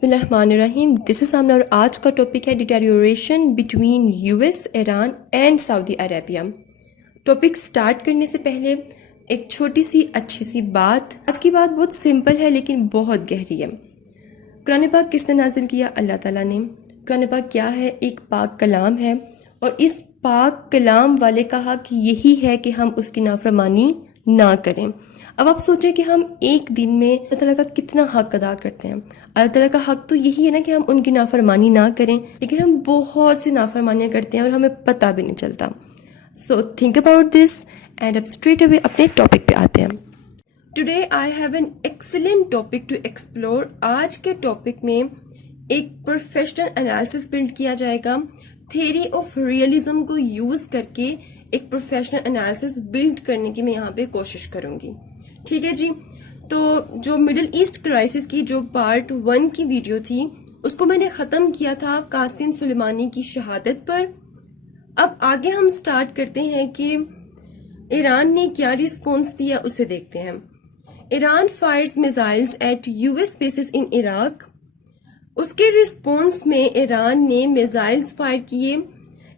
بسم اللہ الرحمن الرحیم. دس از آمنہ اور آج کا ٹاپک ہے deterioration between U S Iran and Saudi Arabia. Topic start کرنے سے پہلے ایک چھوٹی سی اچھی سی بات. آج کی بات بہت سمپل ہے لیکن بہت گہری ہے. قرآن پاک کس نے نازل کیا؟ اللہ تعالیٰ نے. قرآن پاک کیا ہے؟ ایک پاک کلام ہے، اور اس پاک کلام والے کا حق یہی ہے کہ ہم اس کی نافرمانی نہ کریں. اب آپ سوچیں کہ ہم ایک دن میں اللہ تعالیٰ کا کتنا حق ادا کرتے ہیں. اللہ تعالیٰ کا حق تو یہی ہے نا کہ ہم ان کی نافرمانی نہ کریں، لیکن ہم بہت سی نافرمانیاں کرتے ہیں اور ہمیں پتہ بھی نہیں چلتا. So think about this and اب اسٹریٹ اوے اپنے ٹاپک پہ آتے ہیں. Today I have an excellent topic to explore. آج کے ٹاپک میں ایک پروفیشنل انالیسس بلڈ کیا جائے گا. تھیوری آف ریئلزم کو یوز کر کے ایک پروفیشنل انالیسس بلڈ کرنے کی میں یہاں پہ کوشش کروں گی. ٹھیک ہے جی. تو جو مڈل ایسٹ کرائسس کی جو پارٹ 1 کی ویڈیو تھی اس کو میں نے ختم کیا تھا قاسم سلیمانی کی شہادت پر. اب آگے ہم سٹارٹ کرتے ہیں کہ ایران نے کیا رسپونس دیا اسے دیکھتے ہیں. Iran fires missiles at U S bases in Iraq. اس کے رسپونس میں ایران نے میزائلز فائر کیے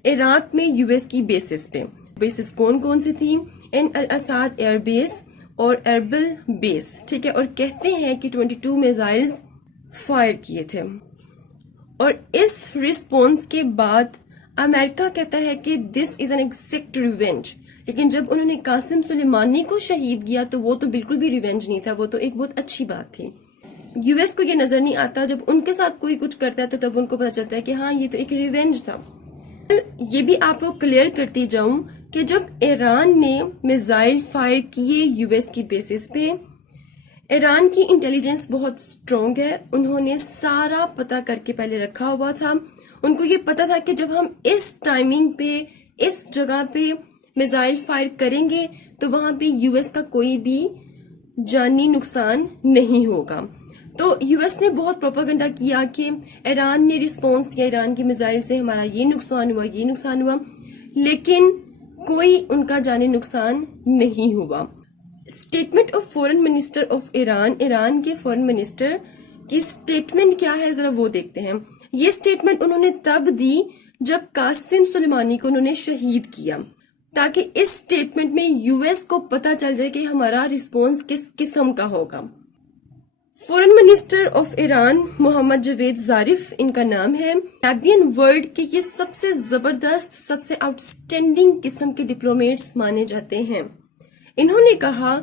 عراق میں یو ایس کی بیسز پہ. بیسز کون کون سی تھیں؟ این الاساد ایئر بیس اور اربل بیس. ٹھیک ہے. اور کہتے ہیں کہ 22 میزائلز فائر کیے تھے. اور اس رسپونس کے بعد امریکہ کہتا ہے کہ دس از این ایگزیکٹ ریونج. لیکن جب انہوں نے قاسم سلیمانی کو شہید کیا تو وہ تو بالکل بھی ریونج نہیں تھا، وہ تو ایک بہت اچھی بات تھی. یو ایس کو یہ نظر نہیں آتا، جب ان کے ساتھ کوئی کچھ کرتا ہے تو تب ان کو پتا چلتا ہے کہ ہاں یہ تو ایک ریونج تھا. یہ بھی آپ کو کلیئر کرتی جاؤں کہ جب ایران نے میزائل فائر کیے یو ایس کی بیسس پہ، ایران کی انٹیلیجنس بہت سٹرونگ ہے. انہوں نے سارا پتہ کر کے پہلے رکھا ہوا تھا. ان کو یہ پتہ تھا کہ جب ہم اس ٹائمنگ پہ اس جگہ پہ میزائل فائر کریں گے تو وہاں پہ یو ایس کا کوئی بھی جانی نقصان نہیں ہوگا. تو یو ایس نے بہت پروپیگنڈا کیا کہ ایران نے رسپونس دیا، ایران کی میزائل سے ہمارا یہ نقصان ہوا، یہ نقصان ہوا، لیکن کوئی ان کا جانی نقصان نہیں ہوا. Statement of foreign minister of Iran. Iran کے فورن منسٹر کی اسٹیٹمنٹ کیا ہے ذرا وہ دیکھتے ہیں. یہ اسٹیٹمنٹ انہوں نے تب دی جب قاسم سلیمانی کو انہوں نے شہید کیا، تاکہ اس اسٹیٹمنٹ میں یو ایس کو پتا چل جائے کہ ہمارا رسپونس کس قسم کا ہوگا. Foreign minister of Iran Mohammad Javad Zarif ان کا نام ہے. عربین ورلڈ کے یہ سب سے زبردست، سب سے آؤٹ اسٹینڈنگ قسم کے ڈپلومیٹس مانے جاتے ہیں. انہوں نے کہا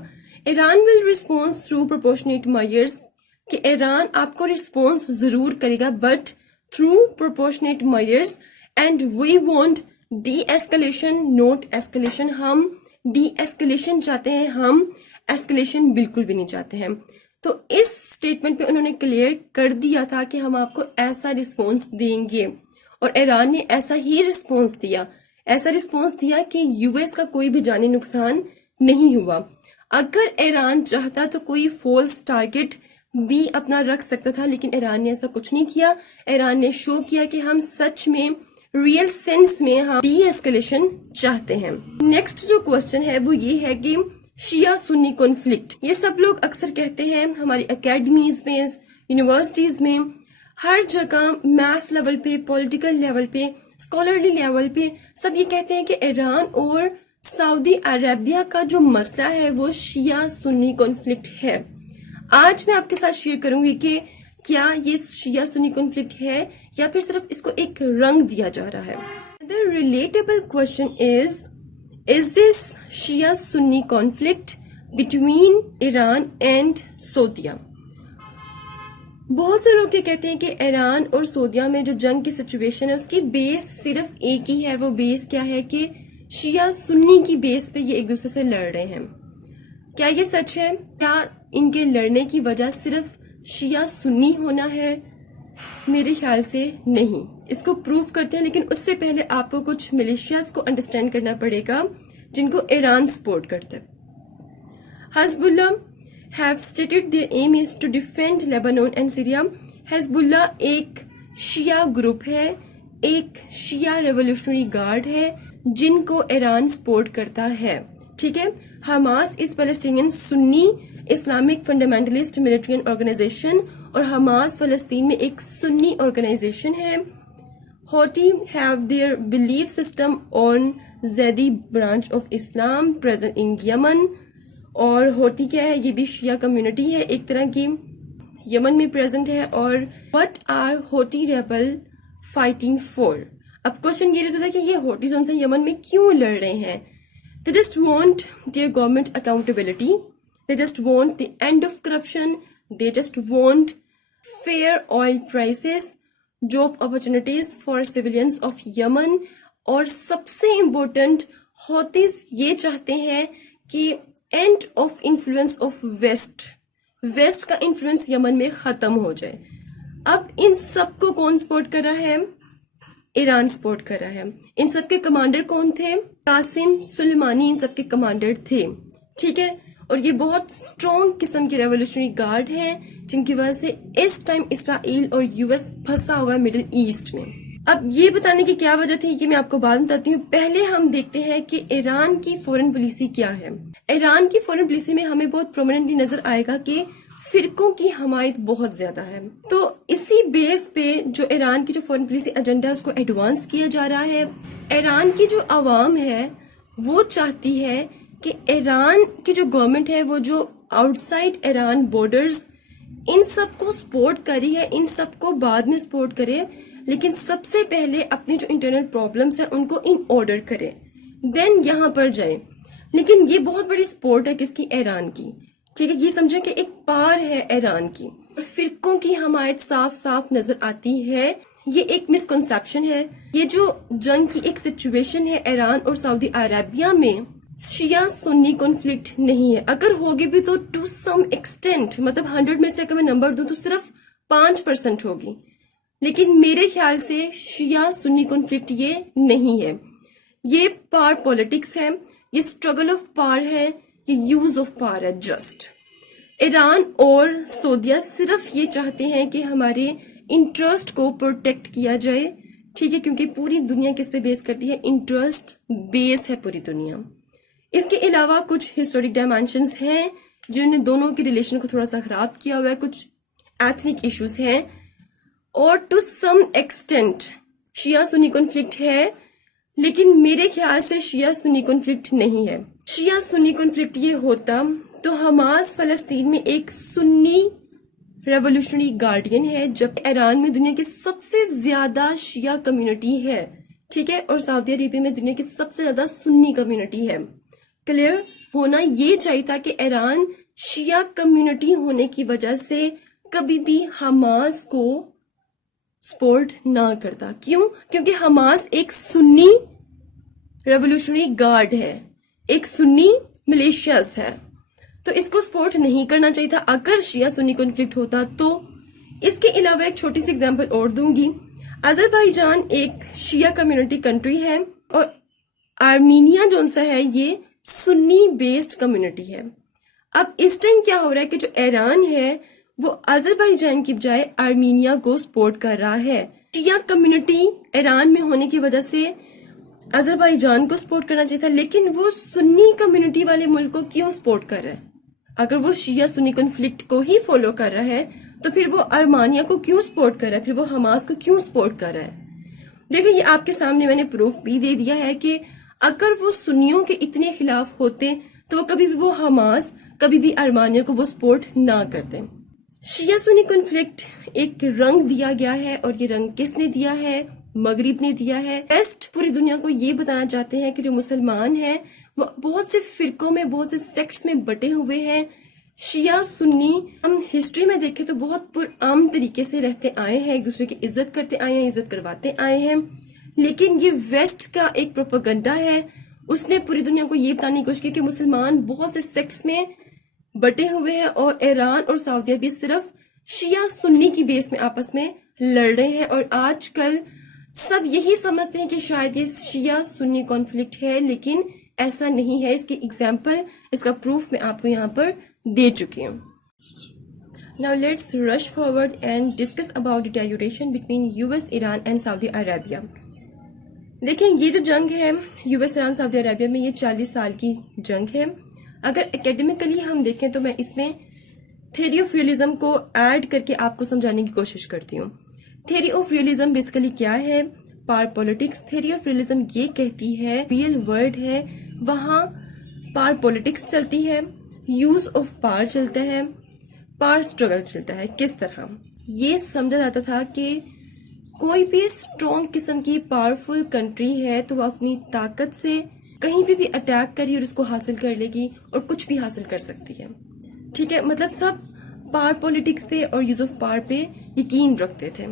Iran will response through proportionate measures, کہ ایران آپ کو رسپونس ضرور کرے گا but through proportionate measures, and we want deescalation not escalation. ہم ڈی ایسکلیشن چاہتے ہیں، ہم ایسکلیشن بالکل بھی نہیں چاہتے ہیں. تو اس سٹیٹمنٹ پہ انہوں نے کلیئر کر دیا تھا کہ ہم آپ کو ایسا رسپونس دیں گے، اور ایران نے ایسا ہی رسپونس دیا. ایسا رسپونس دیا کہ یو ایس کا کوئی بھی جانی نقصان نہیں ہوا. اگر ایران چاہتا تو کوئی فالس ٹارگٹ بھی اپنا رکھ سکتا تھا، لیکن ایران نے ایسا کچھ نہیں کیا. ایران نے شو کیا کہ ہم سچ میں ریئل سینس میں ہم ڈی ایسکلیشن چاہتے ہیں. نیکسٹ جو کوشچن ہے وہ یہ ہے کہ شیعہ سنی کنفلکٹ. یہ سب لوگ اکثر کہتے ہیں ہماری اکیڈمیز میں، یونیورسٹیز میں، ہر جگہ میتھس لیول پہ، پولیٹیکل لیول پہ، اسکالرلی لیول پہ سب یہ کہتے ہیں کہ ایران اور سعودی عربیہ کا جو مسئلہ ہے وہ شیعہ سنی کنفلکٹ ہے. آج میں آپ کے ساتھ شیئر کروں گی کہ کیا یہ شیعہ سنی کنفلکٹ ہے یا پھر صرف اس کو ایک رنگ دیا جا رہا ہے. The relatable question is this Shia Sunni conflict between Iran and Saudi? بہت سے لوگ یہ کہتے ہیں کہ ایران اور سعودیہ میں جو جنگ کی سچویشن ہے اس کی بیس صرف ایک ہی ہے. وہ بیس کیا ہے کہ شیعہ سنی کی بیس پہ یہ ایک دوسرے سے لڑ رہے ہیں. کیا یہ سچ ہے؟ کیا ان کے لڑنے کی وجہ صرف شیعہ سنی ہونا ہے؟ میرے خیال سے نہیں. اس کو پروف کرتے ہیں، لیکن اس سے پہلے آپ کو کچھ ملیشیاز کو انڈرسٹینڈ کرنا پڑے گا جن کو ایران سپورٹ کرتا ہے. حزب اللہ have stated their aim is to defend Lebanon and Syria. حزب اللہ ایک شیعہ گروپ ہے، ایک شیعہ ریولوشنری گارڈ ہے جن کو ایران سپورٹ کرتا ہے. ٹھیک ہے. Hamas is Palestinian Sunni Islamic fundamentalist military organisation, اور حماس فلسطین میں ایک سنی آرگنائزیشن ہے. Houthi have their belief system on Zaidi branch of Islam present in Yemen, اور ہوتی کیا ہے, یہ بھی شیعہ کمیونٹی ہے ایک طرح کی, یمن میں پریزنٹ ہے. اور وٹ آر ہوتی ریبل فائٹنگ فور. اب کوشچن یہ رہتا ہے کہ یہ ہوٹی زون سے یمن میں کیوں لڑ رہے ہیں. They just want their government accountability. They just want the end of corruption. They just want fair oil prices, job opportunities for civilians of Yemen. اور سب سے امپورٹنٹ ہوتیز یہ چاہتے ہیں کہ end of influence of west کا influence Yemen میں ختم ہو جائے. اب ان سب کو کون سپورٹ کر رہا ہے؟ ایران سپورٹ کر رہا ہے. ان سب کے کمانڈر کون تھے؟ قاسم سلیمانی ان سب کے کمانڈر تھے. ٹھیک ہے, اور یہ بہت اسٹرانگ قسم کے ریولیوشنری گارڈ ہیں جن کی وجہ سے اس ٹائم اسرائیل اور یو ایس پھنسا ہوا ہے مڈل ایسٹ میں. اب یہ بتانے کی کیا وجہ تھی یہ میں آپ کو بعد بتاتی ہوں. پہلے ہم دیکھتے ہیں کہ ایران کی فورن پالیسی کیا ہے. ایران کی فورن پالیسی میں ہمیں بہت پرومیننٹلی نظر آئے گا کہ فرقوں کی حمایت بہت زیادہ ہے. تو اسی بیس پہ جو ایران کی جو فورن پالیسی ایجنڈا ہے اس کو ایڈوانس کیا جا رہا ہے. ایران کی جو عوام ہے وہ چاہتی ہے کہ ایران کی جو گورنمنٹ ہے وہ جو آؤٹ سائڈ ایران بارڈرز ان سب کو سپورٹ کری ہے, ان سب کو بعد میں سپورٹ کرے, لیکن سب سے پہلے اپنی جو انٹرنل پرابلمس ہیں ان کو ان آرڈر کرے, دین یہاں پر جائے. لیکن یہ بہت بڑی سپورٹ ہے کس کی؟ ایران کی. ٹھیک ہے, یہ سمجھیں کہ ایک پار ہے ایران کی. فرقوں کی حمایت صاف صاف نظر آتی ہے. یہ ایک مسکنسیپشن ہے. یہ جو جنگ کی ایک سچویشن ہے ایران اور سعودی عربیہ میں, شیعہ سنی کنفلکٹ نہیں ہے. اگر ہوگی بھی تو ٹو سم ایکسٹینٹ, مطلب 100 میں سے اگر میں نمبر دوں تو صرف 5% ہوگی. لیکن میرے خیال سے شیعہ سنی کنفلکٹ یہ نہیں ہے. یہ پار پولیٹکس ہے, یہ اسٹرگل آف پار ہے, یہ یوز آف پار ہے. جسٹ ایران اور سعودیہ صرف یہ چاہتے ہیں کہ ہمارے انٹرسٹ کو پروٹیکٹ کیا جائے. ٹھیک ہے, کیونکہ پوری دنیا کس پہ بیس کرتی ہے؟ انٹرسٹ بیس ہے پوری دنیا. اس کے علاوہ کچھ ہسٹورک ڈائمینشنز ہیں جنہوں نے دونوں کے ریلیشن کو تھوڑا سا خراب کیا ہوا ہے. کچھ ایتھنک ایشوز ہیں, اور ٹو سم ایکسٹینٹ شیعہ سنی کنفلکٹ ہے, لیکن میرے خیال سے شیعہ سنی کنفلکٹ نہیں ہے. شیعہ سنی کنفلکٹ یہ ہوتا تو حماس فلسطین میں ایک سنی ریولیوشنری گارڈین ہے, جب ایران میں دنیا کی سب سے زیادہ شیعہ کمیونٹی ہے. ٹھیک ہے, اور سعودی عربیہ میں دنیا کی سب سے زیادہ سنی کمیونٹی ہے. کلیئر ہونا یہ چاہیے تھا کہ ایران شیعہ کمیونٹی ہونے کی وجہ سے کبھی بھی حماس کو سپورٹ نہ کرتا. کیوں؟ کیونکہ حماس ایک سنی ریولیوشنری گارڈ ہے, ایک سنی ملیشیاز ہے, تو اس کو سپورٹ نہیں کرنا چاہیے تھا اگر شیعہ سنی کنفلکٹ ہوتا تو. اس کے علاوہ ایک چھوٹی سی ایگزامپل اور دوں گی. آذربائیجان ایک شیعہ کمیونٹی کنٹری ہے, اور آرمینیا جو سا ہے یہ سنی بیسڈ کمیونٹی ہے. اب اس ٹائم کیا ہو رہا ہے کہ جو ایران ہے وہ آذربائیجان کی بجائے آرمینیا کو سپورٹ کر رہا ہے. شیعہ کمیونٹی ایران میں ہونے کی وجہ سے آذربائیجان کو سپورٹ کرنا چاہیے تھا, لیکن وہ سنی کمیونٹی والے ملک کو کیوں سپورٹ کر رہا ہے؟ اگر وہ شیعہ سنی کنفلکٹ کو ہی فالو کر رہا ہے تو پھر وہ آرمینیا کو کیوں سپورٹ کر رہا ہے, پھر وہ حماس کو کیوں سپورٹ کر رہا ہے؟ دیکھیں, یہ آپ کے سامنے میں نے پروف بھی دے دیا ہے کہ اگر وہ سنیوں کے اتنے خلاف ہوتے تو کبھی بھی وہ حماس, کبھی بھی آرمینیا کو وہ سپورٹ نہ کرتے. شیعہ سنی کنفلکٹ ایک رنگ دیا گیا ہے, اور یہ رنگ کس نے دیا ہے؟ مغرب نے دیا ہے. ویسٹ پوری دنیا کو یہ بتانا چاہتے ہیں کہ جو مسلمان ہیں وہ بہت سے فرقوں میں, بہت سے سیکٹس میں بٹے ہوئے ہیں. شیعہ سنی ہم ہسٹری میں دیکھیں تو بہت پرامن طریقے سے رہتے آئے ہیں, ایک دوسرے کی عزت کرتے آئے ہیں, عزت کرواتے آئے ہیں. لیکن یہ ویسٹ کا ایک پروپیگنڈا ہے, اس نے پوری دنیا کو یہ بتانے کی کوشش کی کہ مسلمان بہت سے سیکٹس میں بٹے ہوئے ہیں, اور ایران اور سعودیہ بھی صرف شیعہ سنی کی بیس میں آپس میں لڑ رہے ہیں. اور آج کل سب یہی سمجھتے ہیں کہ شاید یہ شیعہ سنی کانفلکٹ ہے, لیکن ایسا نہیں ہے. اس کی ایگزامپل, اس کا پروف میں آپ کو یہاں پر دے چکی ہوں. Now let's rush forward and discuss about the deterioration between US, Iran and Saudi Arabia. دیکھیں یہ جو جنگ ہے یو ایس ایران سعودی عربیہ میں، یہ 40 سال کی جنگ ہے. اگر اکیڈمیکلی ہم دیکھیں تو میں اس میں تھیوری آف ریئلزم کو ایڈ کر کے آپ کو سمجھانے کی کوشش کرتی ہوں. تھیوری آف ریئلزم بیسیکلی کیا ہے؟ Power politics. Theory of realism یہ کہتی ہے ریئل ورلڈ ہے وہاں پاور پولیٹکس چلتی ہے، یوز آف پاور چلتا ہے، پاور اسٹرگل چلتا ہے. کس طرح یہ سمجھا جاتا تھا کہ کوئی بھی اسٹرانگ قسم کی پاورفل کنٹری ہے تو وہ اپنی طاقت سے کہیں بھی اٹیک کری اور اس کو حاصل کر لے گی اور کچھ بھی حاصل کر سکتی ہے. ٹھیک ہے، مطلب سب پاور پولیٹکس پہ اور یوز آف پاور پہ یقین رکھتے تھے،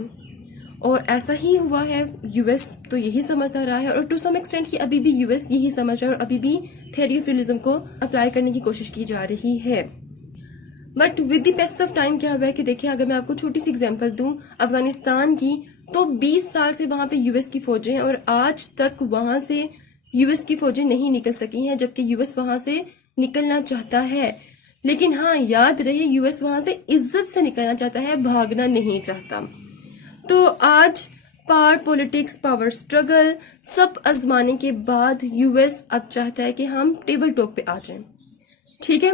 اور ایسا ہی ہوا ہے. یو ایس تو یہی سمجھتا رہا ہے، اور ٹو سم ایکسٹینٹ کہ ابھی بھی یو ایس یہی سمجھ رہا ہے اور ابھی بھی تھیوری آف ریئلزم کو اپلائی کرنے کی کوشش کی جا رہی ہے. But with the pace of time کیا ہوا ہے کہ دیکھیں، اگر میں آپ کو چھوٹی سی اگزامپل دوں افغانستان کی، تو 20 سال سے وہاں پہ یو ایس کی فوجیں ہیں اور آج تک وہاں سے یو ایس کی فوجیں نہیں نکل سکی ہیں، جبکہ یو ایس وہاں سے نکلنا چاہتا ہے. لیکن ہاں یاد رہے یو ایس وہاں سے عزت سے نکلنا چاہتا ہے، بھاگنا نہیں چاہتا. تو آج پاور پولیٹکس، پاور اسٹرگل سب آزمانے کے بعد یو ایس اب چاہتا ہے کہ ہم ٹیبل ٹاک پہ آ جائیں. ٹھیک ہے،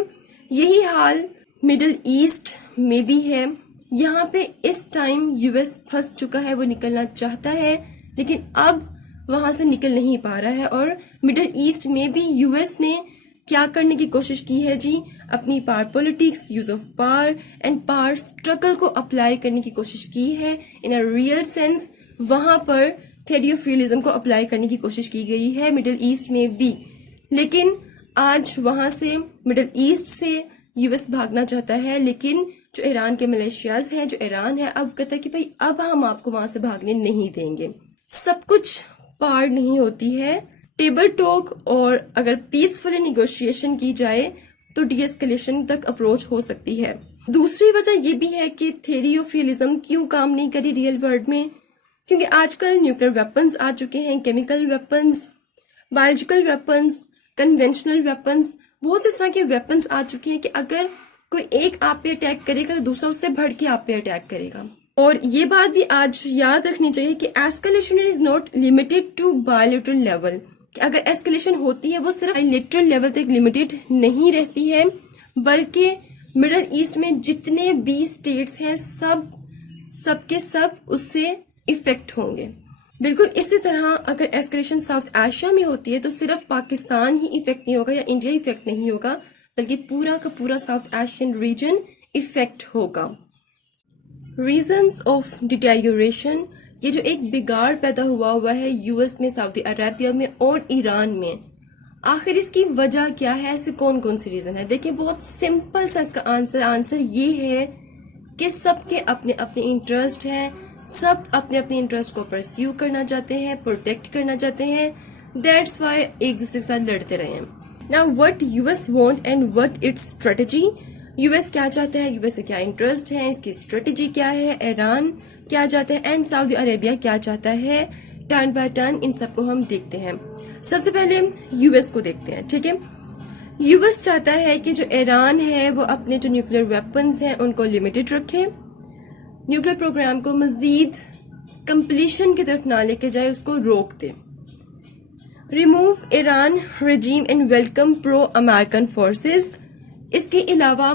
یہی حال مڈل ایسٹ میں بھی ہے. یہاں پہ اس ٹائم یو ایس پھنس چکا ہے، وہ نکلنا چاہتا ہے لیکن اب وہاں سے نکل نہیں پا رہا ہے. اور مڈل ایسٹ میں بھی یو ایس نے کیا کرنے کی کوشش کی ہے جی؟ اپنی power politics, use of power and power struggle کو اپلائی کرنے کی کوشش کی ہے. ان اے ریئل سینس وہاں پر تھیوری آف ریئلزم کو اپلائی کرنے کی کوشش کی گئی ہے مڈل ایسٹ میں بھی. لیکن آج وہاں سے مڈل ایسٹ سے یو ایس بھاگنا چاہتا ہے، لیکن جو ایران کے ملیشیاز ہیں، جو ایران ہے، اب کہتا ہے کہ بھائی اب ہم آپ کو وہاں سے بھاگنے نہیں دیں گے. سب کچھ پار نہیں ہوتی ہے. ٹیبل ٹاک اور اگر پیسفلی نیگوشیشن کی جائے تو ڈی ایسکلیشن تک اپروچ ہو سکتی ہے. دوسری وجہ یہ بھی ہے کہ تھیوری آف ریئلزم کیوں کام نہیں کری ریئل ورلڈ میں، کیونکہ آج کل نیوکلیر ویپنز آ چکے ہیں، chemical weapons, biological weapons, conventional weapons, بہت سے اس طرح کے ویپنز آ چکے ہیں کہ اگر کوئی ایک آپ پہ اٹیک کرے گا تو دوسرا اس سے بڑھ کے آپ پہ اٹیک کرے گا. اور یہ بات بھی آج یاد رکھنی چاہیے کہ escalation is not limited to bilateral level, کہ اگر ایسکلیشن ہوتی ہے وہ صرف بائیلیٹرل لیول تک لمیٹڈ نہیں رہتی ہے، بلکہ مڈل ایسٹ میں جتنے بھی اسٹیٹس ہیں سب کے سب اس سے افیکٹ ہوں گے. بالکل اسی طرح اگر ایسکلیشن ساؤتھ ایشیا میں ہوتی ہے تو صرف پاکستان ہی افیکٹ نہیں ہوگا یا انڈیا افیکٹ نہیں ہوگا، بلکہ پورا کا پورا ساؤتھ ایشین ریجن افیکٹ ہوگا. ریزنز آف ڈیٹیریوریشن، یہ جو ایک بگاڑ پیدا ہوا ہے یو ایس میں، سعودی عربیہ میں اور ایران میں، آخر اس کی وجہ کیا ہے؟ ایسے کون سی ریزن ہے؟ دیکھیں بہت سمپل سا اس کا آنسر یہ ہے کہ سب کے اپنے اپنے انٹرسٹ ہیں، سب اپنے اپنے انٹرسٹ کو پرسیو کرنا چاہتے ہیں، پروٹیکٹ کرنا چاہتے ہیں. دیٹس وائی ایک دوسرے کے ساتھ لڑتے رہے ہیں. Now what US want and what its strategy، you S کیا چاہتا ہے، یو ایس سے کیا انٹرسٹ ہے، اس کی اسٹریٹجی کیا ہے، ایران کیا چاہتا ہے، اینڈ سعودی عربیہ کیا چاہتا ہے. ٹرن بائی ٹرن ان سب کو ہم دیکھتے ہیں. سب سے پہلے یو ایس کو دیکھتے ہیں. ٹھیک ہے، یو ایس چاہتا ہے کہ جو ایران ہے وہ اپنے جو نیوکلیر ویپنز ہیں ان کو لمیٹڈ رکھے، نیوکلیر پروگرام کو مزید کمپلیشن کی طرف نہ لے کے جائے، اس کو روک دے. Remove Iran regime and welcome pro American forces. اس کے علاوہ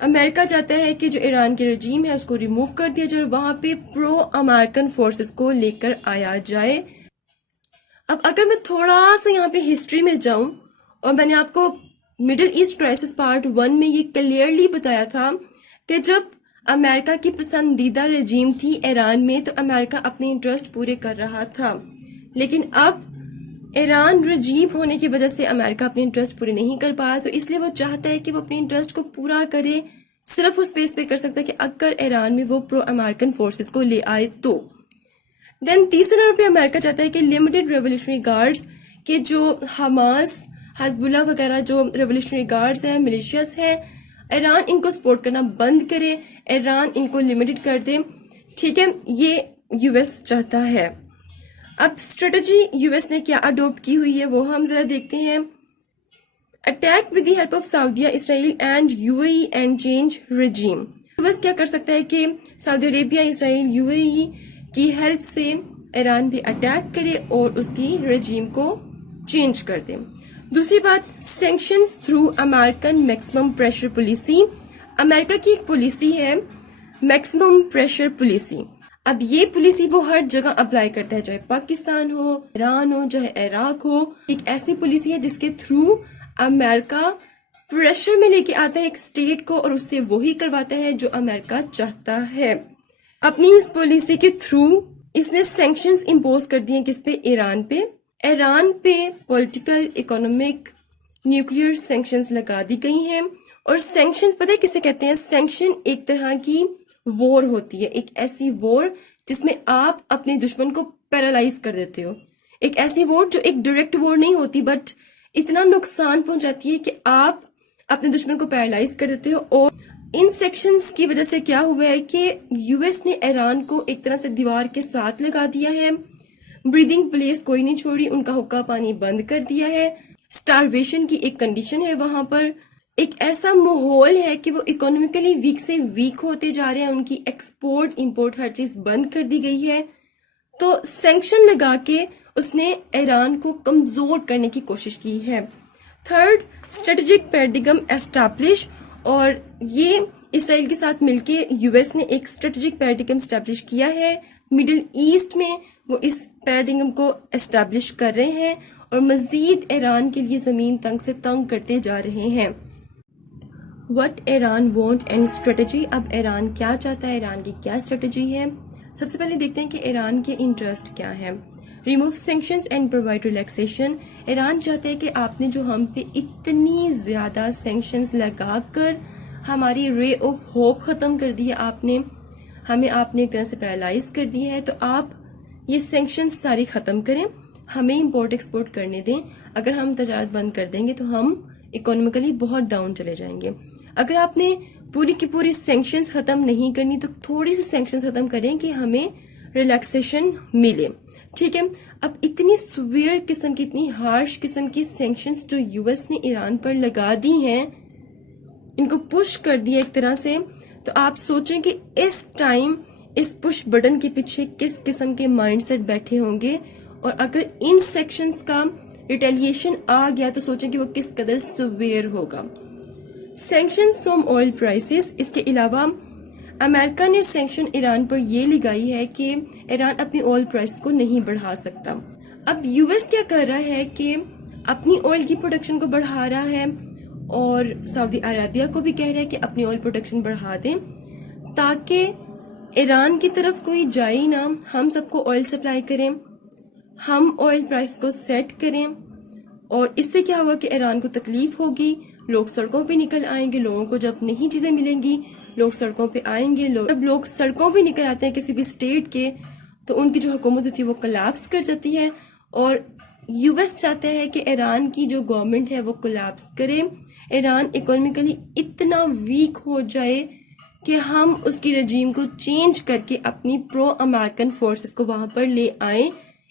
امریکہ چاہتا ہے کہ جو ایران کے رجیم ہے اس کو ریموو کر دیا جائے اور وہاں پہ پرو امریکن فورسز کو لے کر آیا جائے. اب اگر میں تھوڑا سا یہاں پہ ہسٹری میں جاؤں، اور میں نے آپ کو مڈل ایسٹ کرائسس پارٹ 1 میں یہ کلیئرلی بتایا تھا کہ جب امریکہ کی پسندیدہ رجیم تھی ایران میں تو امریکہ اپنے انٹرسٹ پورے کر رہا تھا، لیکن اب ایران رجیم ہونے کی وجہ سے امریکہ اپنے انٹرسٹ پورے نہیں کر پا رہا، تو اس لیے وہ چاہتا ہے کہ وہ اپنے انٹرسٹ کو پورا کرے. صرف اس بیس پہ کر سکتا ہے کہ اگر ایران میں وہ پرو امریکن فورسز کو لے آئے تو. دین تیسرے نمبر پہ امریکہ چاہتا ہے کہ لمیٹڈ ریولیوشنری گارڈز کے جو حماس، حزب اللہ وغیرہ جو ریولیوشنری گارڈز ہیں، ملیشیاز ہیں، ایران ان کو سپورٹ کرنا بند کرے، ایران ان کو لمیٹڈ کر دے. ٹھیک ہے، یہ یو ایس چاہتا ہے. اب اسٹریٹجی یو ایس نے کیا اڈاپٹ کی ہوئی ہے وہ ہم ذرا دیکھتے ہیں. Attack with the help of سعودیہ، Israel and U A E and change regime. U S کیا کر سکتا ہے کہ سعودی عربیہ، اسرائیل، یو اے ای کی ہیلپ سے ایران بھی اٹیک کرے اور اس کی رجیم کو چینج کر دے. دوسری بات sanctions through American maximum pressure policy. امریکہ کی ایک پالیسی ہے میکسیمم پریشر پالیسی. اب یہ پالیسی وہ ہر جگہ اپلائی کرتا ہے، چاہے پاکستان ہو، ایران ہو، چاہے عراق ہو. ایک ایسی پالیسی ہے جس کے تھرو امریکہ پریشر میں لے کے آتا ہے ایک اسٹیٹ کو اور اس سے وہی کرواتا ہے جو امریکہ چاہتا ہے. اپنی اس پالیسی کے تھرو اس نے سینکشنز امپوز کر دیے کس پہ؟ ایران پہ. ایران پہ پولیٹیکل، اکنامک، نیوکلیئر سینکشنز لگا دی گئی ہیں. اور سینکشنز پتہ ہے کسے کہتے ہیں؟ سینکشن ایک طرح کی وار ہوتی ہے، ایک ایسی وار جس میں آپ اپنے دشمن کو پیرالائز کر دیتے ہو. ایک ایسی وار جو ایک ڈائریکٹ وار نہیں ہوتی بٹ اتنا نقصان پہنچاتی ہے کہ آپ اپنے دشمن کو پیرالائز کر دیتے ہو. اور ان سیکشنز کی وجہ سے کیا ہوا ہے کہ یو ایس نے ایران کو ایک طرح سے دیوار کے ساتھ لگا دیا ہے. بریدنگ پلیس کوئی نہیں چھوڑی، ان کا حقہ پانی بند کر دیا ہے. سٹارویشن کی ایک کنڈیشن ہے وہاں پر. ایک ایسا ماحول ہے کہ وہ اکنامکلی ویک سے ویک ہوتے جا رہے ہیں، ان کی ایکسپورٹ امپورٹ ہر چیز بند کر دی گئی ہے. تو سینکشن لگا کے اس نے ایران کو کمزور کرنے کی کوشش کی ہے. Third, strategic paradigm establish. اور یہ اسرائیل کے ساتھ مل کے یو ایس نے ایک اسٹریٹجک پیراڈیگم اسٹیبلش کیا ہے. مڈل ایسٹ میں وہ اس پیراڈیگم کو اسٹیبلش کر رہے ہیں اور مزید ایران کے لیے زمین تنگ سے تنگ کرتے جا رہے ہیں. What Iran want and strategy. اب ایران کیا چاہتا ہے، ایران کی کیا اسٹریٹجی ہے؟ سب سے پہلے دیکھتے ہیں کہ ایران کے انٹرسٹ کیا ہے. Remove sanctions and provide relaxation. Iran چاہتا ہے کہ آپ نے جو ہم پہ اتنی زیادہ سینکشنز لگا کر ہماری رے آف ہوپ ختم کر دی ہے، آپ نے ہمیں آپ نے ایک طرح سے پیرالائز کر دیا ہے، تو آپ یہ سینکشنز ساری ختم کریں، ہمیں امپورٹ ایکسپورٹ کرنے دیں. اگر ہم تجارت بند کر دیں گے تو ہم اکنامکلی بہت ڈاؤن چلے جائیں گے. اگر آپ نے پوری کی پوری سینکشنز ختم نہیں کرنی تو تھوڑی سی سینکشنز ختم کریں کہ ہمیں ریلیکسیشن ملے. ٹھیک ہے. اب اتنی سویئر قسم کی، اتنی ہارش قسم کی سینکشنز جو یو ایس نے ایران پر لگا دی ہیں، ان کو پش کر دیا ایک طرح سے، تو آپ سوچیں کہ اس ٹائم اس پش بٹن کے پیچھے کس قسم کے مائنڈ سیٹ بیٹھے ہوں گے. اور اگر ان سیکشنز کا ریٹیلیشن آ گیا تو سوچیں کہ وہ کس قدر سویئر ہوگا. Sanctions from oil prices. اس کے علاوہ امریکہ نے سینکشن ایران پر یہ لگائی ہے کہ ایران اپنی آئل پرائس کو نہیں بڑھا سکتا. اب یو ایس کیا کر رہا ہے کہ اپنی آئل کی پروڈکشن کو بڑھا رہا ہے اور سعودی عربیہ کو بھی کہہ رہا ہے کہ اپنی آئل پروڈکشن بڑھا دیں تاکہ ایران کی طرف کوئی جائے ہی نہ. ہم سب کو آئل سپلائی کریں، ہم آئل پرائس کو سیٹ کریں، اور اس سے کیا ہوگا کہ ایران کو تکلیف ہوگی، لوگ سڑکوں پہ نکل آئیں گے. لوگوں کو جب نہیں چیزیں ملیں گی لوگ سڑکوں پہ آئیں گے. جب لوگ سڑکوں پہ نکل آتے ہیں کسی بھی اسٹیٹ کے تو ان کی جو حکومت ہوتی ہے وہ کولیپس کر جاتی ہے. اور یو ایس چاہتا ہے کہ ایران کی جو گورنمنٹ ہے وہ کولیپس کرے، ایران اکنامکلی اتنا ویک ہو جائے کہ ہم اس کی رجیم کو چینج کر کے اپنی پرو امریکن فورسز کو وہاں پر لے آئیں.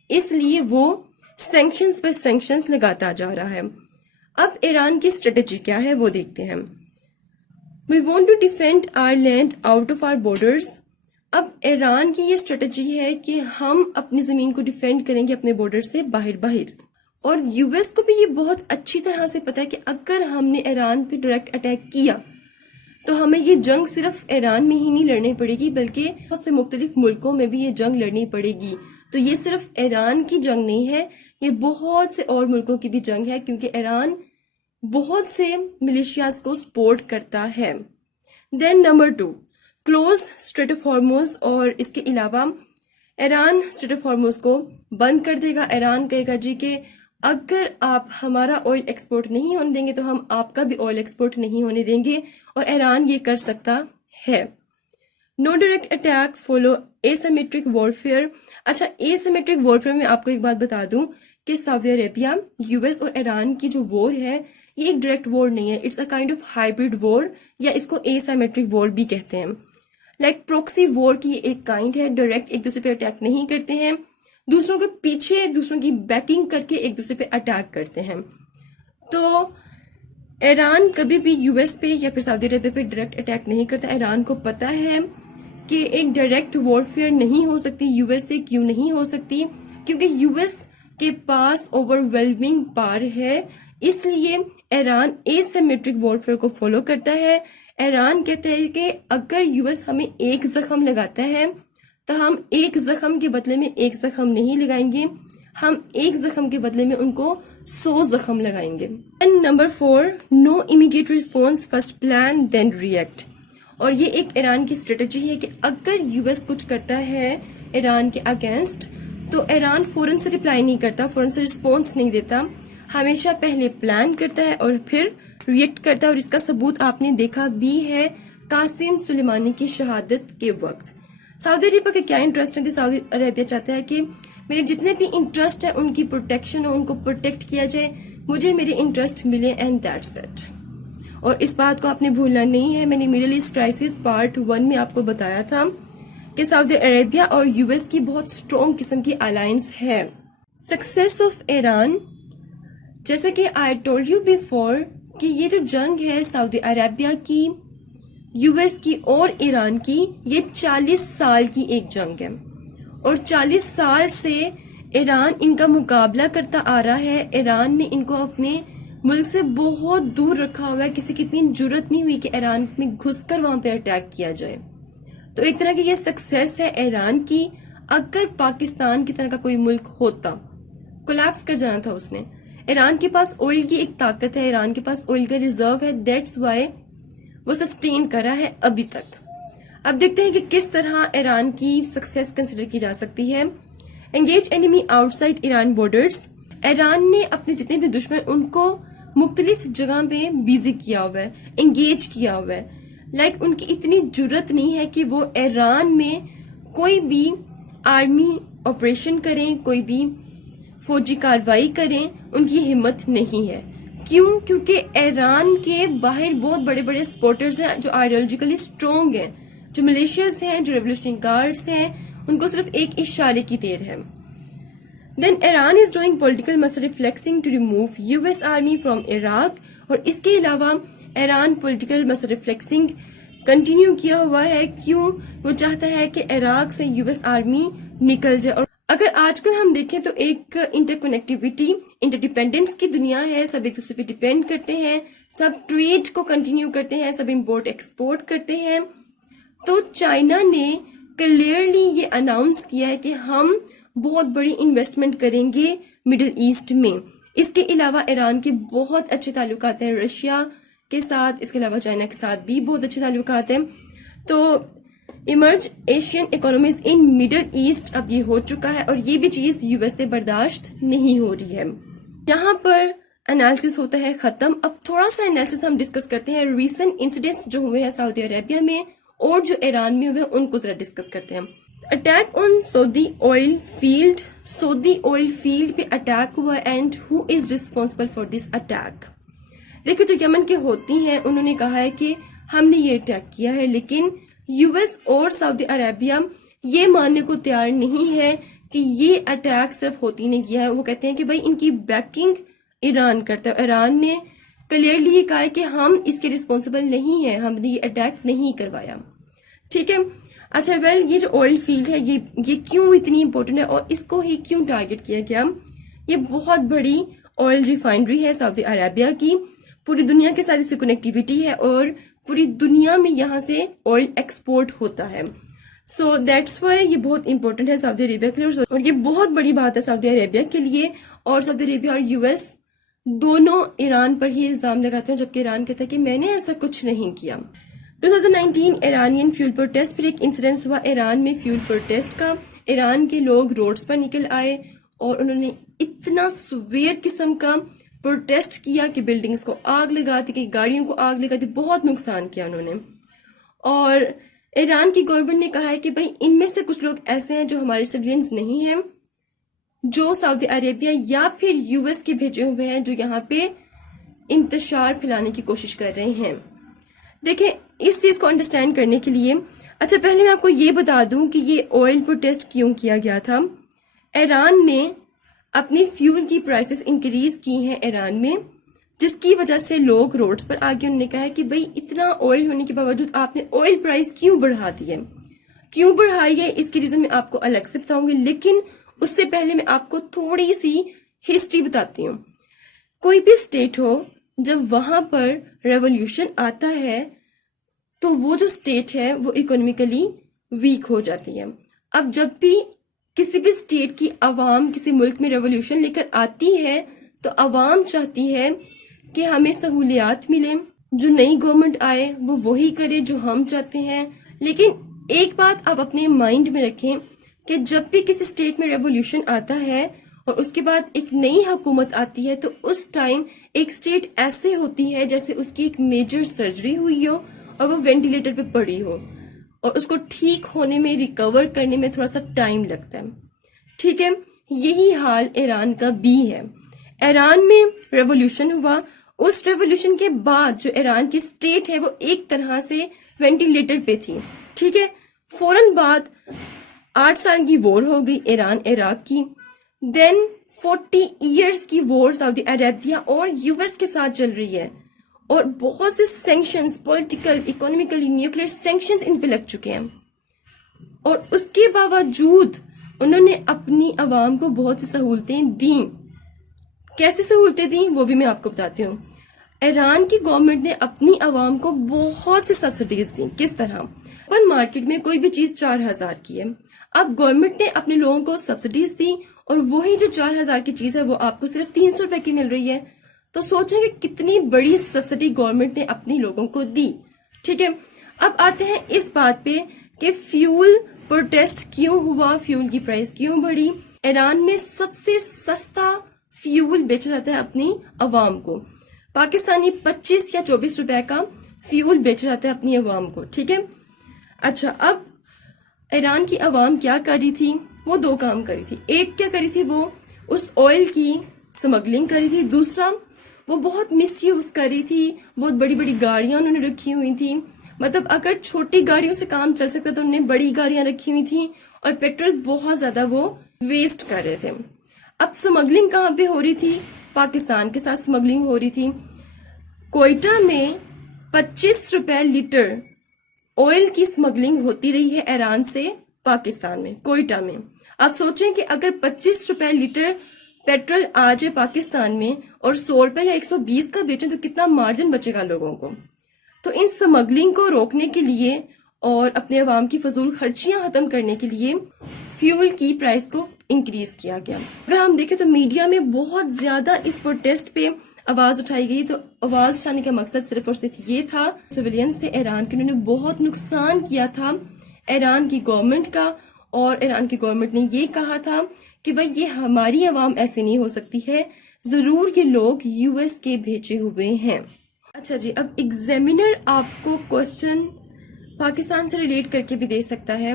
اس لیے وہ سینکشنز پر سینکشنز لگاتا جا رہا ہے. اب ایران کی اسٹریٹجی کیا ہے وہ دیکھتے ہیں. We want to defend our land out of our borders. اب ایران کی یہ اسٹریٹجی ہے کہ ہم اپنی زمین کو ڈیفینڈ کریں گے اپنے بارڈر سے باہر. اور یو ایس کو بھی یہ بہت اچھی طرح سے پتا ہے کہ اگر ہم نے ایران پہ ڈائریکٹ اٹیک کیا تو ہمیں یہ جنگ صرف ایران میں ہی نہیں لڑنی پڑے گی بلکہ بہت سے مختلف ملکوں میں بھی یہ جنگ لڑنی پڑے گی. تو یہ صرف ایران کی جنگ نہیں ہے، یہ بہت سے اور ملکوں کی بھی جنگ ہے کیونکہ ایران بہت سے ملیشیاز کو سپورٹ کرتا ہے. دین نمبر 2، کلوز اسٹریٹ آف ہارموز. اور اس کے علاوہ ایران اسٹریٹ آف ہارموز کو بند کر دے گا. ایران کہے گا جی کہ اگر آپ ہمارا آئل ایکسپورٹ نہیں ہونے دیں گے تو ہم آپ کا بھی آئل ایکسپورٹ نہیں ہونے دیں گے، اور ایران یہ کر سکتا ہے. No direct attack follow a symmetric warfare. اچھا، اے سیمیٹرک وارفیئر میں آپ کو ایک بات بتا دوں کہ سعودی عربیہ، یو ایس اور ایران کی جو وار ہے یہ ایک ڈائریکٹ وار نہیں ہے، it's a kind of hybrid war, یا اس کو اے سیمیٹرک وار بھی کہتے ہیں. لائک پروکسی وار کی ایک کائنڈ ہے، ڈائریکٹ ایک دوسرے پہ اٹیک نہیں کرتے ہیں، دوسروں کے پیچھے دوسروں کی بیکنگ کر کے ایک دوسرے پہ اٹیک کرتے ہیں. تو ایران کبھی بھی یو ایس پہ یا پھر سعودی عربیہ پہ ڈائریکٹ اٹیک نہیں کرتا. ایران کو پتہ ہے کہ ایک ڈائریکٹ وارفیئر نہیں ہو سکتی یو ایس سے. کیوں نہیں ہو سکتی؟ کیونکہ یو ایس کے پاس اوور ویلمنگ پاور ہے. اس لیے ایران اے سیمیٹرک وارفیئر کو فالو کرتا ہے. ایران کہتا ہے کہ اگر یو ایس ہمیں ایک زخم لگاتا ہے تو ہم ایک زخم کے بدلے میں ایک زخم نہیں لگائیں گے, ہم ایک زخم کے بدلے میں ان کو 100 زخم لگائیں گے. And number 4, no immediate response, first plan then react. اور یہ ایک ایران کی اسٹریٹجی ہے کہ اگر یو ایس کچھ کرتا ہے ایران کے اگینسٹ تو ایران فوراً سے رپلائی نہیں کرتا, فوراً سے رسپانس نہیں دیتا, ہمیشہ پہلے پلان کرتا ہے اور پھر ریئیکٹ کرتا ہے. اور اس کا ثبوت آپ نے دیکھا بھی ہے قاسم سلیمانی کی شہادت کے وقت. سعودی عربیہ کا کیا انٹرسٹ ہے کہ سعودی عربیہ چاہتا ہے کہ میرے جتنے بھی انٹرسٹ ہیں ان کی پروٹیکشن ہو, ان کو پروٹیکٹ کیا جائے, مجھے میرے انٹرسٹ ملے, اینڈ دیٹس اٹ. اور اس بات کو آپ نے بھولنا نہیں ہے. میں نے مڈل ایسٹ کرائسس پارٹ 1 میں آپ کو بتایا تھا کہ سعودی عربیہ اور یو ایس کی بہت اسٹرانگ قسم کی الائنس ہے. سکسیس آف ایران, جیسا کہ آئی ٹولڈ یو بیفور کہ یہ جو جنگ ہے سعودی عربیہ کی, یو ایس کی اور ایران کی, یہ 40 سال کی ایک جنگ ہے. اور 40 سال سے ایران ان کا مقابلہ کرتا آ رہا ہے. ایران نے ان کو اپنے ملک سے بہت دور رکھا ہوا ہے. کسی کی اتنی جرت نہیں ہوئی کہ ایران میں گھس کر وہاں پہ اٹیک کیا جائے. تو ایک طرح کی یہ سکسیس ہے ایران کی. اگر پاکستان کی طرح کا کوئی ملک ہوتا, کولیپس کر جانا تھا اس نے. ایران کے پاس آئل کی ایک طاقت ہے, ایران کے پاس آئل کا ریزرو ہے, دیٹس وائی وہ سسٹین کر رہا ہے ابھی تک. اب دیکھتے ہیں کہ کس طرح ایران کی سکسیس کنسیڈر کی جا سکتی ہے. Engage enemy out side Iran borders. Iran نے اپنے جتنے بھی دشمن ان کو مختلف جگہ پہ بیزی کیا ہوا ہے, انگیج کیا ہوا ہے. ان کی اتنی جرت نہیں ہے کہ وہ ایران میں کوئی بھی آرمی آپریشن کریں, کوئی بھی فوجی کاروائی کریں, ان کی ہمت نہیں ہے. کیوں؟ کیونکہ ایران کے باہر بہت بڑے بڑے سپورٹرز ہیں جو آئیڈیالوجیکلی اسٹرانگ ہیں, جو ملیشیاز ہیں, جو ریولوشنری گارڈز ہیں, ان کو صرف ایک اشارے کی دیر ہے. Then Iran is doing political muscle reflexing to remove US army from Iraq. اور اس کے علاوہ ایران پولیٹیکل مسل ریفلیکسنگ کنٹینیو کیا ہوا ہے. کیوں؟ وہ چاہتا ہے کہ عراق سے US آرمی نکل جائے. اور اگر آج کل ہم دیکھیں تو ایک انٹر کنیکٹیوٹی, انٹر ڈیپینڈنس کی دنیا ہے. سب ایک دوسرے پہ ڈیپینڈ کرتے ہیں, سب ٹریڈ کو کنٹینیو کرتے ہیں, سب امپورٹ ایکسپورٹ کرتے ہیں. تو چائنا نے کلیئرلی یہ اناؤنس کیا ہے کہ ہم بہت بڑی انویسٹمنٹ کریں گے مڈل ایسٹ میں. اس کے علاوہ ایران کے بہت اچھے تعلقات ہیں رشیا کے ساتھ, اس کے علاوہ چائنا کے ساتھ بھی بہت اچھے تعلقات ہیں. تو ایمرج ایشین اکانومیز ان مڈل ایسٹ اب یہ ہو چکا ہے, اور یہ بھی چیز یو ایس سے برداشت نہیں ہو رہی ہے. یہاں پر انالیسس ہوتا ہے ختم. اب تھوڑا سا انالیسس ہم ڈسکس کرتے ہیں ریسنٹ انسیڈنٹس جو ہوئے ہیں سعودی عربیہ میں اور جو ایران میں ہوئے ہیں, ان کو ذرا ڈسکس کرتے ہیں. Attack on Saudi oil field. Saudi oil field پہ اٹیک ہوا, and who is responsible for this attack. دیکھیں جو یمن کے ہوتی ہیں انہوں نے کہا ہے کہ ہم نے یہ اٹیک کیا ہے, لیکن یو ایس اور سعودی عربیہ یہ ماننے کو تیار نہیں ہے کہ یہ اٹیک صرف ہوتی نے کیا ہے. وہ کہتے ہیں کہ بھائی ان کی بیکنگ ایران کرتا ہے. ایران نے کلیئرلی یہ کہا ہے کہ ہم اس کے رسپانسبل نہیں ہیں, ہم نے یہ اٹیک نہیں کروایا. ٹھیک ہے. اچھا یہ جو آئل فیلڈ ہے یہ کیوں اتنی امپورٹنٹ ہے اور اس کو ہی کیوں ٹارگٹ کیا گیا؟ یہ بہت بڑی آئل ریفائنری ہے سعودی عربیہ کی, پوری دنیا کے ساتھ اس سے کنیکٹیوٹی ہے اور پوری دنیا میں یہاں سے آئل ایکسپورٹ ہوتا ہے. سو دیٹس وائی یہ بہت امپورٹنٹ ہے سعودی عربیہ کے لیے, اور یہ بہت بڑی بات ہے سعودی عربیہ کے لیے. اور سعودی عربیہ اور یو ایس دونوں ایران پر ہی الزام لگاتے ہیں, جبکہ ایران کہتا ہے کہ میں نے ایسا کچھ نہیں کیا. 2019 ایرانین فیول پروٹیسٹ پر ایک انسیڈنس ہوا ایران میں فیول پروٹیسٹ کا. ایران کے لوگ روڈز پر نکل آئے اور انہوں نے اتنا سویر قسم کا پروٹیسٹ کیا کہ بلڈنگز کو آگ لگا دی, کہ گاڑیوں کو آگ لگا دی, بہت نقصان کیا انہوں نے. اور ایران کی گورنمنٹ نے کہا ہے کہ بھائی ان میں سے کچھ لوگ ایسے ہیں جو ہمارے سویلینز نہیں ہیں, جو سعودی عربیہ یا پھر یو ایس کے بھیجے ہوئے ہیں, جو یہاں پہ انتشار پھیلانے کی کوشش کر رہے ہیں. دیکھیں اس چیز کو انڈرسٹینڈ کرنے کے لیے, اچھا پہلے میں آپ کو یہ بتا دوں کہ یہ آئل پروٹیسٹ کیوں کیا گیا تھا. ایران نے اپنی فیول کی پرائسز انکریز کی ہیں ایران میں, جس کی وجہ سے لوگ روڈز پر آ گئے. انہوں نے کہا کہ بھئی اتنا آئل ہونے کے باوجود آپ نے آئل پرائس کیوں بڑھا دی ہے, کیوں بڑھائی ہے اس کی ریزن میں آپ کو الگ سے بتاؤں گی، لیکن اس سے پہلے میں آپ کو تھوڑی سی ہسٹری بتاتی ہوں. کوئی بھی اسٹیٹ ہو، جب وہاں پر ریولیوشن آتا ہے تو وہ جو اسٹیٹ ہے وہ اکنومیکلی ویک ہو جاتی ہے. اب جب بھی کسی بھی اسٹیٹ کی عوام کسی ملک میں ریولیوشن لے کر آتی ہے تو عوام چاہتی ہے کہ ہمیں سہولیات ملیں، جو نئی گورنمنٹ آئے وہ وہی کرے جو ہم چاہتے ہیں. لیکن ایک بات آپ اپنے مائنڈ میں رکھیں کہ جب بھی کسی اسٹیٹ میں ریولیوشن آتا ہے اور اس کے بعد ایک نئی حکومت آتی ہے تو اس ٹائم ایک اسٹیٹ ایسے ہوتی ہے جیسے اس کی ایک میجر سرجری ہوئی ہو اور وہ وینٹیلیٹر پہ پڑی ہو، اور اس کو ٹھیک ہونے میں، ریکور کرنے میں تھوڑا سا ٹائم لگتا ہے. ٹھیک ہے، یہی حال ایران کا بھی ہے. ایران میں ریولیوشن ہوا، اس ریولیوشن کے بعد جو ایران کی اسٹیٹ ہے وہ ایک طرح سے وینٹیلیٹر پہ تھی. ٹھیک ہے، فوراً بعد 8 سال کی وار ہو گئی ایران عراق کی. دین 40 ایئرس کی وار سعودی عربیہ اور یو ایس کے ساتھ چل رہی ہے، اور بہت سے سینکشنز، پولیٹیکل، اکنومیکلی، نیوکلیئر سینکشنز ان پہ لگ چکے ہیں. اور اس کے باوجود انہوں نے اپنی عوام کو بہت سی سہولتیں دیں. کیسے سہولتیں دیں وہ بھی میں آپ کو بتاتی ہوں. ایران کی گورنمنٹ نے اپنی عوام کو بہت سی سبسڈیز دیں. کس طرح؟ اپن مارکیٹ میں کوئی بھی چیز 4,000 کی ہے، اب گورنمنٹ نے اپنے لوگوں کو سبسڈیز دی اور وہی جو 4,000 کی چیز ہے وہ آپ کو صرف 300 روپے کی مل رہی ہے. تو سوچیں کہ کتنی بڑی سبسڈی گورنمنٹ نے اپنی لوگوں کو دی. ٹھیک ہے، اب آتے ہیں اس بات پہ کہ فیول پروٹیسٹ کیوں ہوا، فیول کی پرائس کیوں بڑھی. ایران میں سب سے سستا فیول بیچا جاتا ہے اپنی عوام کو. پاکستانی 25 یا 24 روپے کا فیول بیچا جاتا ہے اپنی عوام کو. ٹھیک ہے، اچھا اب ایران کی عوام کیا کر رہی تھی؟ وہ 2 کام کری تھی. ایک کیا کری تھی، وہ اس آئل کی سمگلنگ کری تھی. دوسرا وہ بہت مس یوز کر رہی تھی. بہت بڑی بڑی گاڑیاں انہوں نے رکھی ہوئی تھی. مطلب اگر چھوٹی گاڑیوں سے کام چل سکتا تو انہوں نے بڑی گاڑیاں رکھی ہوئی تھیں، اور پیٹرول بہت زیادہ وہ ویسٹ کر رہے تھے. اب سمگلنگ کہاں پہ ہو رہی تھی؟ پاکستان کے ساتھ سمگلنگ ہو رہی تھی. کوئٹہ میں 25 روپے لیٹر آئل کی سمگلنگ ہوتی رہی ہے ایران سے پاکستان میں، کوئٹہ میں. آپ سوچیں کہ اگر 25 روپے لیٹر پیٹرول آ جائے پاکستان میں اور 100 روپے یا 120 کا بیچیں تو کتنا مارجن بچے گا لوگوں کو. تو ان سمگلنگ کو روکنے کے لیے اور اپنے عوام کی فضول خرچیاں ختم کرنے کے لیے فیول کی پرائس کو انکریز کیا گیا. اگر ہم دیکھیں تو میڈیا میں بہت زیادہ اس پروٹیسٹ پہ آواز اٹھائی گئی. تو آواز اٹھانے کا مقصد صرف اور صرف یہ تھا، سویلینز تھے ایران کے، انہوں نے بہت نقصان کیا تھا ایران کی گورنمنٹ کا، اور ایران کی گورنمنٹ نے یہ کہا تھا کہ بھائی یہ ہماری عوام ایسے نہیں ہو سکتی ہے، ضرور یہ لوگ یو ایس کے بھیجے ہوئے ہیں. اچھا جی، اب ایگزامینر آپ کو کوشچن پاکستان سے ریلیٹ کر کے بھی دے سکتا ہے.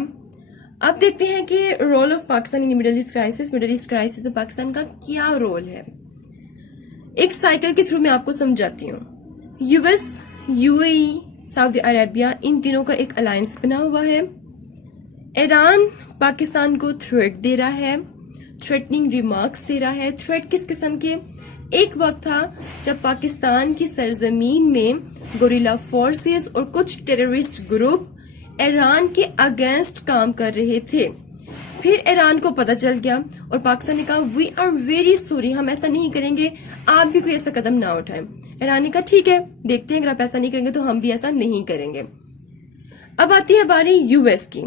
اب دیکھتے ہیں کہ role of Pakistan in middle east crisis. Middle east crisis میں پاکستان کا کیا رول ہے؟ ایک سائیکل کے تھرو میں آپ کو سمجھاتی ہوں. یو ایس، یو اے ای، سعودی عربیہ، ان تینوں کا ایک الائنس بنا ہوا ہے. ایران پاکستان کو تھریٹ دے رہا ہے، تھریٹنگ ریمارکس دے رہا ہے. تھریٹ کس قسم کے؟ ایک وقت تھا جب پاکستان کی سرزمین میں گوریلا فورسز اور کچھ ٹیررسٹ گروپ ایران کے اگینسٹ کام کر رہے تھے. پھر ایران کو پتہ چل گیا اور پاکستان نے کہا وی آر ویری سوری، ہم ایسا نہیں کریں گے، آپ بھی کوئی ایسا قدم نہ اٹھائیں. ایران نے کہا ٹھیک ہے، دیکھتے ہیں، اگر آپ ایسا نہیں کریں گے تو ہم بھی ایسا نہیں کریں گے. اب آتی ہے باری یو ایس کی.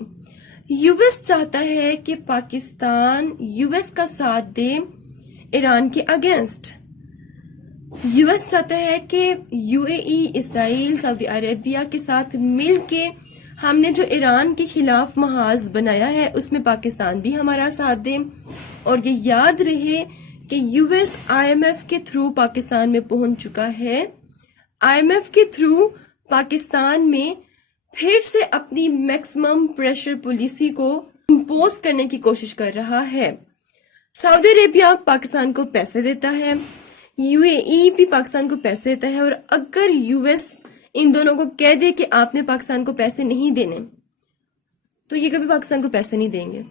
یو ایس چاہتا ہے کہ پاکستان یو ایس کا ساتھ دے ایران کے اگینسٹ. یو ایس چاہتا ہے کہ یو اے ای، اسرائیل، سعودی عربیہ کے ساتھ مل کے ہم نے جو ایران کے خلاف محاذ بنایا ہے اس میں پاکستان بھی ہمارا ساتھ دے. اور یہ یاد رہے کہ U S I M F کے تھرو پاکستان میں پہنچ چکا ہے. آئی ایم ایف کے تھرو پاکستان میں پھر سے اپنی میکسیمم پریشر پالیسی کو امپوز کرنے کی کوشش کر رہا ہے. سعودی عربیہ پاکستان کو پیسے دیتا ہے، یو اے ای بھی پاکستان کو پیسے دیتا ہے. اور اگر یو ایس ان دونوں کو کہہ دے کہ آپ نے پاکستان کو پیسے نہیں دینے تو یہ کبھی پاکستان کو پیسے نہیں دیں گے.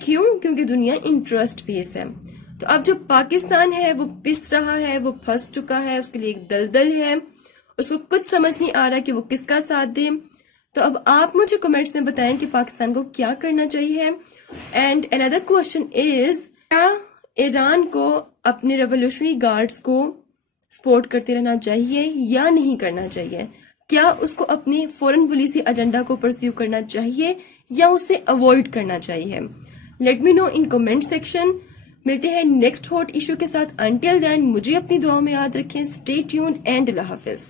کیوں؟ کیونکہ دنیا انٹرسٹ بیس ہے. تو اب جو پاکستان ہے وہ پس رہا ہے، وہ پھنس چکا ہے، اس کے لیے ایک دلدل ہے، اس کو کچھ سمجھ نہیں آ رہا کہ وہ کس کا ساتھ دے. تو اب آپ مجھے کمنٹس میں بتائیں کہ پاکستان کو کیا کرنا چاہیے. اینڈ اندر کوشچن از کیا ایران کو اپنے ریولیوشنری گارڈز کو سپورٹ کرتے رہنا چاہیے یا نہیں کرنا چاہیے؟ کیا اس کو اپنی فورن پالیسی ایجنڈا کو پرسیو کرنا چاہیے یا اسے اوائڈ کرنا چاہیے؟ لیٹ می نو ان کمنٹ سیکشن. ملتے ہیں نیکسٹ ہاٹ ایشو کے ساتھ. انٹل دین مجھے اپنی دعاؤں میں یاد رکھیں. اسٹے ٹیونڈ اینڈ اللہ حافظ.